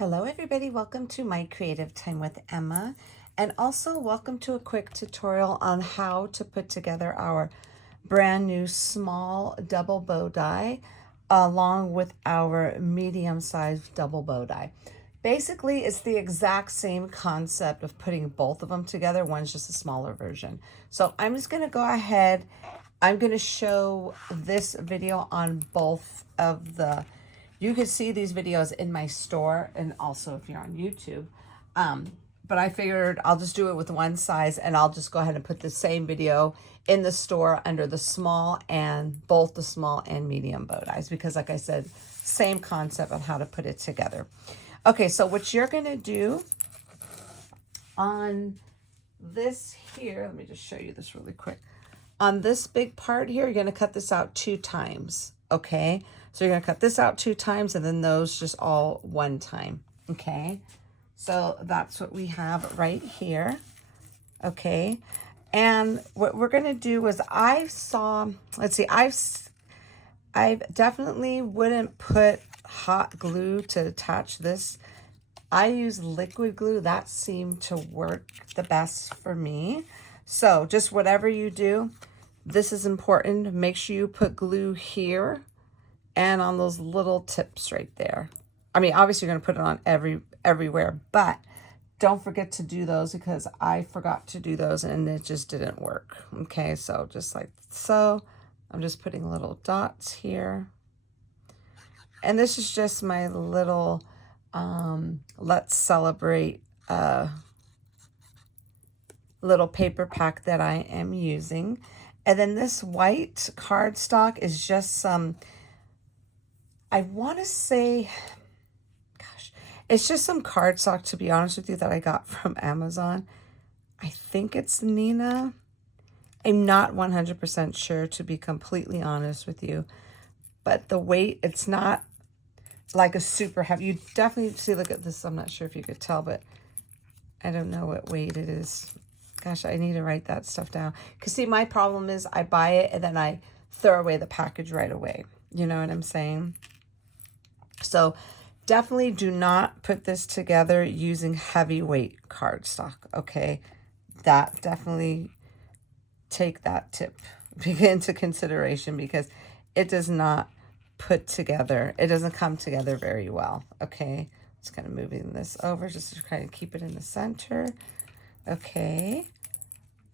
Hello everybody, welcome to my Creative Time with Emma, and also welcome to a quick tutorial on how to put together our brand new small double bow die along with our medium-sized double bow die. Basically, it's the exact same concept of putting both of them together. One's just a smaller version. So I'm just going to go ahead. I'm going to show this video on both of the. You can see these videos in my store and also if you're on YouTube. But I figured I'll just do it with one size, and I'll just go ahead and put the same video in the store under the small and both the small and medium bow ties, because like I said, same concept of how to put it together. Okay, so what you're going to do on this here, let me just show you this really quick. On this big part here, you're going to cut this out 2 times, okay? So you're going to cut this out 2 times and then those just all 1 time, okay? So that's what we have right here, okay? And what we're going to do is I definitely wouldn't put hot glue to attach this. I use liquid glue. That seemed to work the best for me. So just whatever you do, this is important. Make sure you put glue here and on those little tips right there. I mean, obviously you're going to put it on everywhere, but don't forget to do those, because I forgot to do those and it just didn't work. Okay, so just like so, I'm just putting little dots here. And this is just my little let's celebrate little paper pack that I am using. And then this white cardstock is just some, I want to say, gosh, it's just some cardstock, to be honest with you, that I got from Amazon. I think it's Nina. I'm not 100% sure, to be completely honest with you. But the weight, it's not like a super heavy. You definitely see, look at this. I'm not sure if you could tell, but I don't know what weight it is. Gosh, I need to write that stuff down. Because see, my problem is I buy it and then I throw away the package right away. You know what I'm saying? So definitely do not put this together using heavyweight cardstock, okay? That definitely, take that tip into consideration, because it does not put together. It doesn't come together very well, okay? Just kind of moving this over just to kind of keep it in the center. Okay,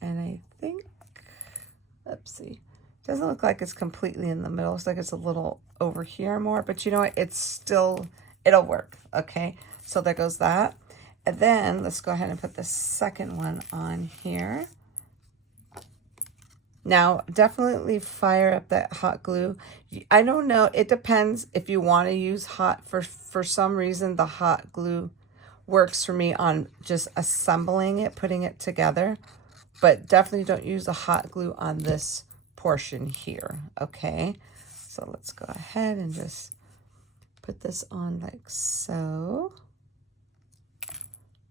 and I think, oopsie, doesn't look like it's completely in the middle. Looks like it's a little over here more, but you know what? It's still, it'll work, okay? So there goes that. And then let's go ahead and put the second one on here. Now, definitely fire up that hot glue. I don't know, it depends if you want to use hot. For some reason, the hot glue works for me on just assembling it, putting it together, but definitely don't use the hot glue on this portion here, okay? So let's go ahead and just put this on like so.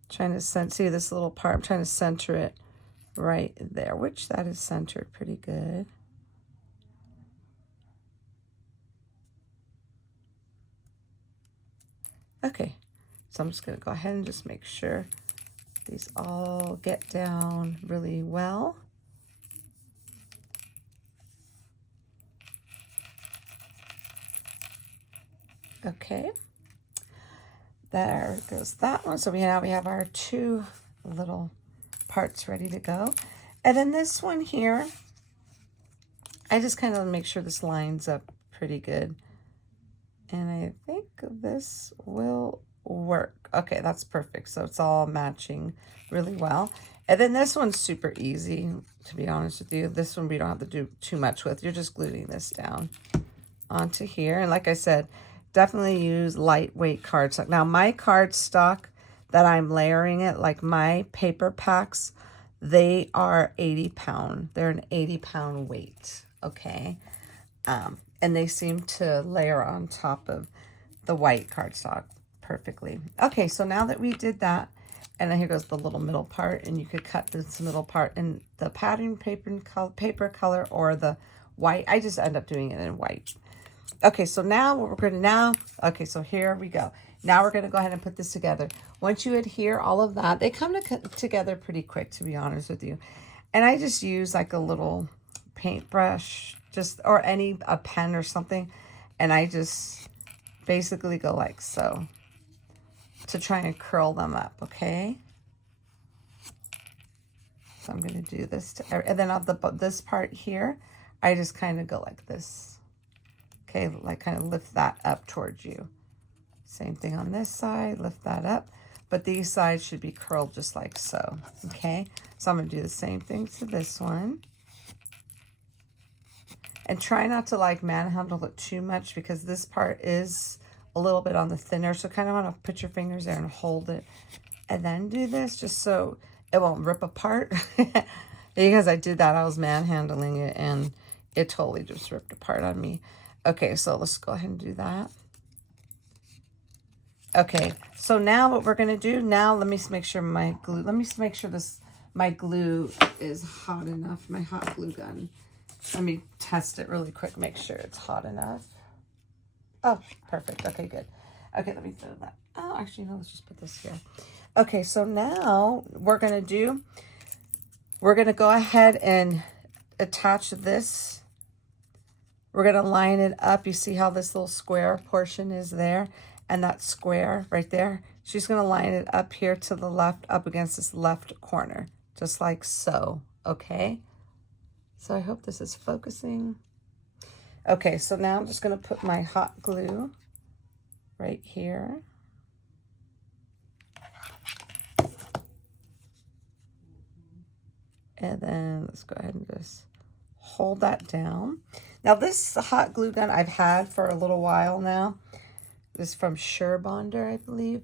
Trying to see this little part, I'm trying to center it right there, which that is centered pretty good. Okay. So I'm just going to go ahead and just make sure these all get down really well. Okay. There goes that one. So now we have our 2 little parts ready to go. And then this one here, I just kind of make sure this lines up pretty good. And I think this will work. Okay, that's perfect. So it's all matching really well. And then this one's super easy, to be honest with you. This one we don't have to do too much with. You're just gluing this down onto here. And like I said, definitely use lightweight cardstock. Now my cardstock that I'm layering it, like my paper packs, they are 80 pound. They're an 80 pound weight, okay? And they seem to layer on top of the white cardstock perfectly. Okay, so now that we did that, and then here goes the little middle part, and you could cut this middle part in the pattern paper color or the white. I just end up doing it in white. Okay, so now what we're going to okay, so here we go. Now we're going to go ahead and put this together. Once you adhere all of that, they come together pretty quick, to be honest with you. And I just use like a little paintbrush, or a pen or something. And I just basically go like so to try and curl them up, okay? So I'm going to do this, and then on this part here, I just kind of go like this. Okay, like kind of lift that up towards you. Same thing on this side, lift that up. But these sides should be curled just like so, okay? So I'm going to do the same thing to this one. And try not to like manhandle it too much because this part is a little bit on the thinner. So kind of want to put your fingers there and hold it. And then do this just so it won't rip apart. Because I did that, I was manhandling it and it totally just ripped apart on me. Okay, so let's go ahead and do that. Okay, so now what we're going to do, now let me make sure my glue is hot enough, my hot glue gun. Let me test it really quick, make sure it's hot enough. Oh, perfect. Okay, good. Okay, let me throw that. Oh, actually, no, let's just put this here. Okay, so now we're going to go ahead and attach this. We're going to line it up. You see how this little square portion is there? And that square right there. She's going to line it up here to the left, up against this left corner. Just like so, okay? So I hope this is focusing. Okay, so now I'm just going to put my hot glue right here. And then let's go ahead and just hold that down. Now this hot glue gun I've had for a little while now. This is from Bonder, I believe.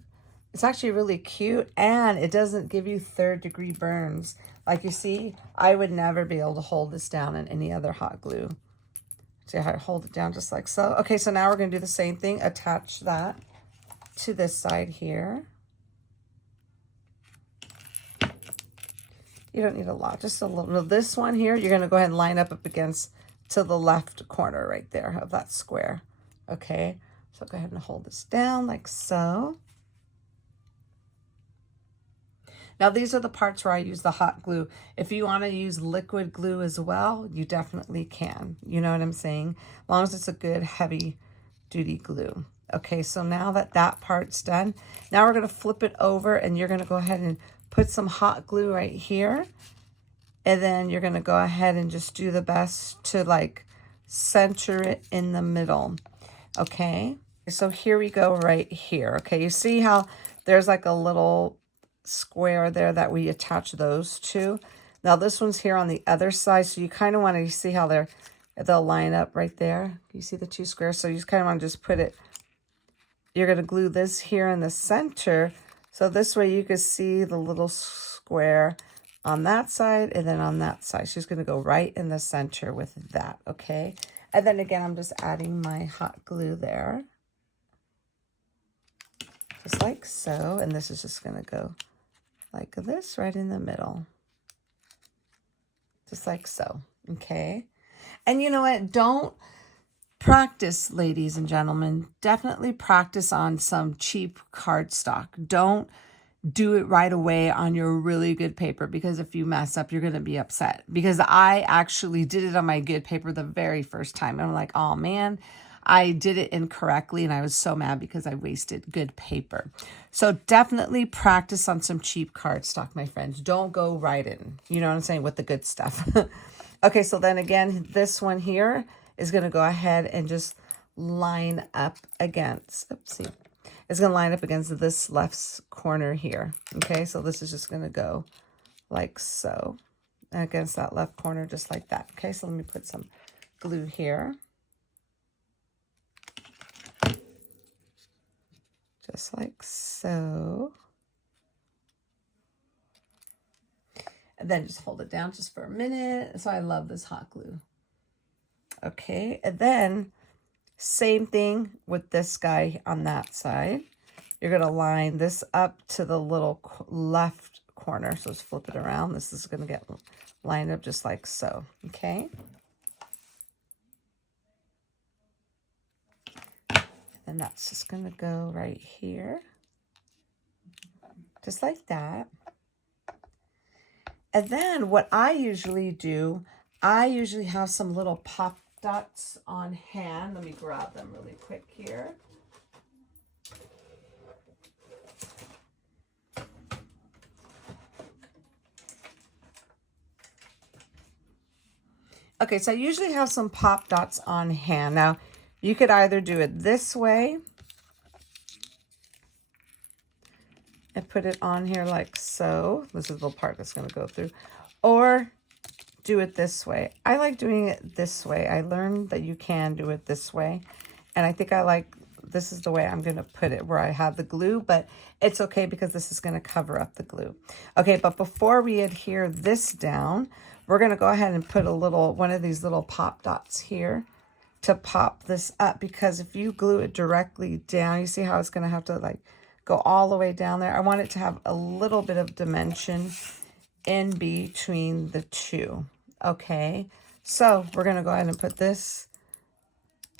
It's actually really cute and it doesn't give you 3rd-degree burns. Like you see, I would never be able to hold this down in any other hot glue. See how I hold it down just like so. Okay, so now we're going to do the same thing. Attach that to this side here. You don't need a lot, just a little. This one here, you're going to go ahead and line up against to the left corner right there of that square. Okay, so go ahead and hold this down like so. Now these are the parts where I use the hot glue. If you want to use liquid glue as well, you definitely can. You know what I'm saying? As long as it's a good heavy duty glue. Okay, so now that that part's done, now we're going to flip it over and you're going to go ahead and put some hot glue right here. And then you're going to go ahead and just do the best to like center it in the middle. Okay, so here we go right here. Okay, you see how there's like a little square there that we attach those to. Now this one's here on the other side, so you kind of want to see how they'll line up right there. You see the two squares? So you just kind of want to just put it, you're going to glue this here in the center. So this way you can see the little square on that side and then on that side. She's going to go right in the center with that, okay? And then again, I'm just adding my hot glue there. Just like so. And this is just going to go like this right in the middle. Just like so, okay? And you know what? Don't practice, ladies and gentlemen. Definitely practice on some cheap cardstock. Don't do it right away on your really good paper, because if you mess up, you're going to be upset. Because I actually did it on my good paper the very first time. And I'm like, oh man, I did it incorrectly. And I was so mad because I wasted good paper. So definitely practice on some cheap cardstock, my friends. Don't go right in, you know what I'm saying, with the good stuff. Okay, so then again, this one here is going to go ahead and just line up against, oopsie, it's going to line up against this left corner here. Okay, so this is just going to go like so against that left corner, just like that. Okay, so let me put some glue here. Just like so. And then just hold it down just for a minute. So I love this hot glue. Okay, and then same thing with this guy on that side. You're going to line this up to the little left corner. So let's flip it around. This is going to get lined up just like so. Okay. And that's just going to go right here. Just like that. And then what I usually do, I usually have some little pop dots on hand. Let me grab them really quick here. Okay, so I usually have some pop dots on hand. Now, you could either do it this way and put it on here like so. This is the part that's going to go through. Or do it this way. I like doing it this way. I learned that you can do it this way. And I think I like, this is the way I'm going to put it, where I have the glue, but it's okay because this is going to cover up the glue. Okay, but before we adhere this down, we're going to go ahead and put a little, one of these little pop dots here to pop this up, because if you glue it directly down, you see how it's going to have to like go all the way down there. I want it to have a little bit of dimension in between the two. Okay, so we're going to go ahead and put this.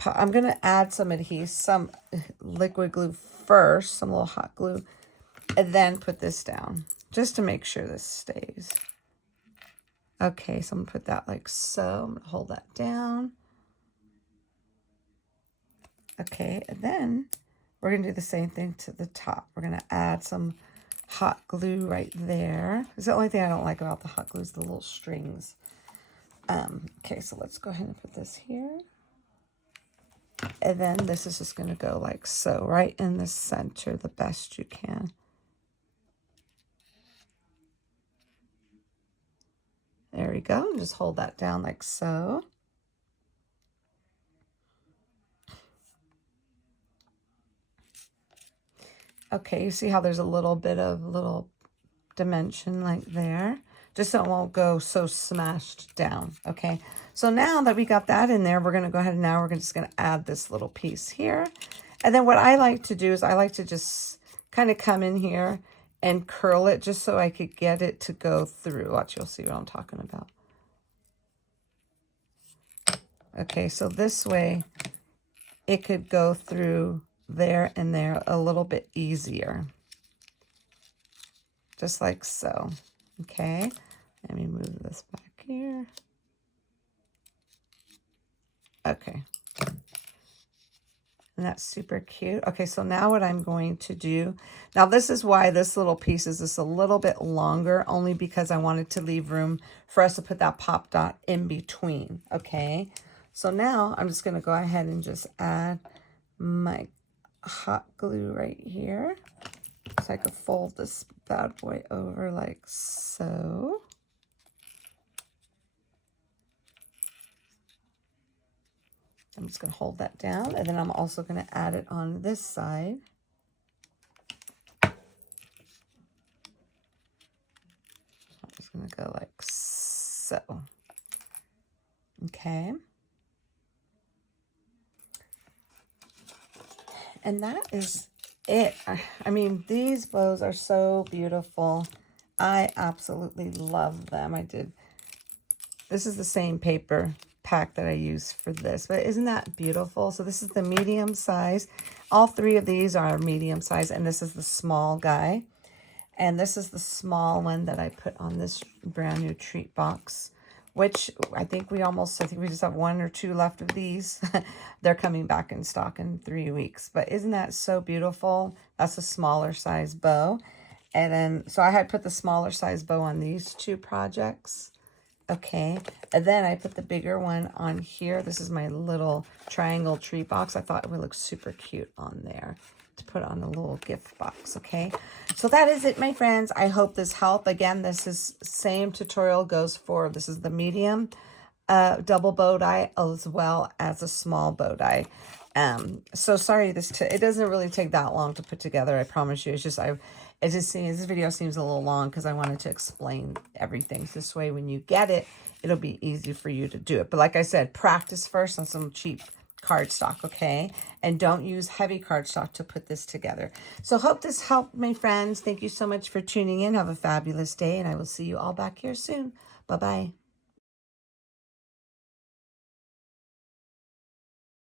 I'm going to add some adhesive, some liquid glue first, some little hot glue, and then put this down just to make sure this stays. Okay, so I'm going to put that like so. I'm going to hold that down. Okay, and then we're going to do the same thing to the top. We're going to add some hot glue right there. It's the only thing I don't like about the hot glue is the little strings. Okay, so let's go ahead and put this here. And then this is just going to go like so, right in the center the best you can. There we go. And just hold that down like so. Okay, you see how there's a little bit of little dimension like there, just so it won't go so smashed down. Okay, so now that we got that in there, we're going to go ahead and now we're just going to add this little piece here. And then what I like to do is I like to just kind of come in here and curl it just so I could get it to go through. Watch, you'll see what I'm talking about. Okay, so this way it could go through there and there a little bit easier. Just like so. Okay, let me move this back here. Okay. And that's super cute. Okay, so now what I'm going to do, now this is why this little piece is just a little bit longer, only because I wanted to leave room for us to put that pop dot in between. Okay, so now I'm just going to go ahead and just add my hot glue right here. So I could fold this bad boy over like so. I'm just going to hold that down, and then I'm also going to add it on this side. I'm just going to go like so. Okay. And that is it. I mean, these bows are so beautiful. I absolutely love them. This is the same paper pack that I use for this, but isn't that beautiful? So this is the medium size. All three of these are medium size, and this is the small guy. And this is the small one that I put on this brand new treat box, which I think we just have 1 or 2 left of these. They're coming back in stock in 3 weeks. But isn't that so beautiful? That's a smaller size bow. And then, so I had put the smaller size bow on these 2 projects. Okay, and then I put the bigger one on here. This is my little triangle tree box. I thought it would look super cute on there to put on a little gift box. Okay, so that is it, my friends. I hope this helped. Again, this is same tutorial goes for, this is the medium double bow tie as well as a small bow tie. So sorry, it doesn't really take that long to put together. I promise you. It's just this video seems a little long because I wanted to explain everything. So this way, when you get it, it'll be easy for you to do it. But like I said, practice first on some cheap cardstock, okay? And don't use heavy cardstock to put this together. So hope this helped, my friends. Thank you so much for tuning in. Have a fabulous day, and I will see you all back here soon. Bye-bye.